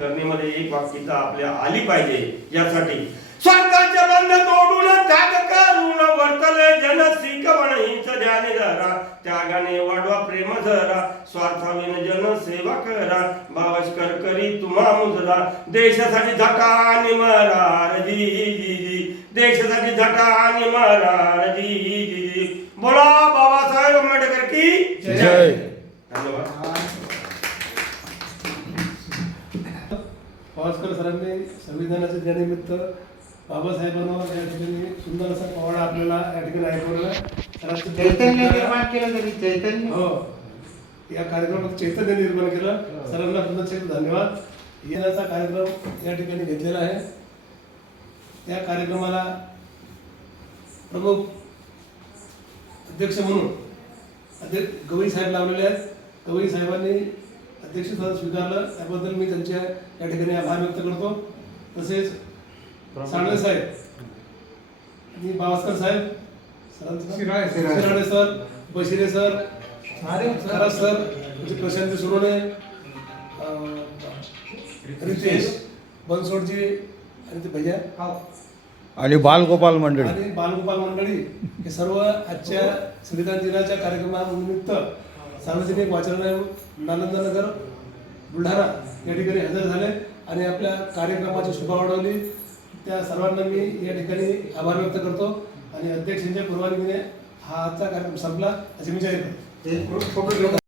करणीमध्ये एक वाक्यता आपल्या आली पाहिजे यासाठी. स्वार्थाचे बंध तोडून त्याग करून वर्तले जन शिकवण हीच ध्यान धरा. त्यागाने वाढवा प्रेम धरा स्वार्थाविन जन सेवा करा. भावस्कर करी तुम्हा मुजरा. देशासाठी झटा आणि मरार जी जी देशासाठी झटा आणि मरार जी जी जी. बोला बाबासाहेब आंबेडकर की जय. धन्यवाद. पवासकर सरांनी संविधानाच्या दिनानिमित्त बाबासाहेबांवर या ठिकाणी सुंदर असा पोवाडा आपल्याला या ठिकाणी ऐकवलेला सरांचं चैतन्य निर्माण केलं त्यांनी चैतन्य. हो. या कार्यक्रमात चैतन्य निर्माण केलं. सरांना पुन्हा धन्यवाद. येण्याचा कार्यक्रम या ठिकाणी घेतलेला आहे. या कार्यक्रमाला प्रमुख अध्यक्ष म्हणून अध्यक्ष गवई साहेब लावलेले आहेत. गवई साहेबांनी अध्यक्षस्थान स्वीकारलं. त्याबद्दल मी त्यांच्या या ठिकाणी आभार व्यक्त करतो. तसेच साळवे साहेब आणि बावस्कर साहेब सरांचं sir. Bashire sir Kharat sir म्हणजे प्रशांत सुरोने अं, रितेश बनसोडजी आणि ते भैया. आणि बालगोपाल मंडळी. आणि बालगोपाल मंडळी हे सर्व आजच्या संविधान दिनाच्या कार्यक्रमानिमित्त सार्वजनिक वाचनालय नानंदनगर बुलढाणा. या ठिकाणी हजर झाले आणि आपल्या कार्यक्रमाची शोभा वाढवली. त्या सर्वांना मी या ठिकाणी आभार व्यक्त करतो आणि अध्यक्षांच्या परवानगीने हा आजचा कार्यक्रम संपला. असे मी जाहीर करतो.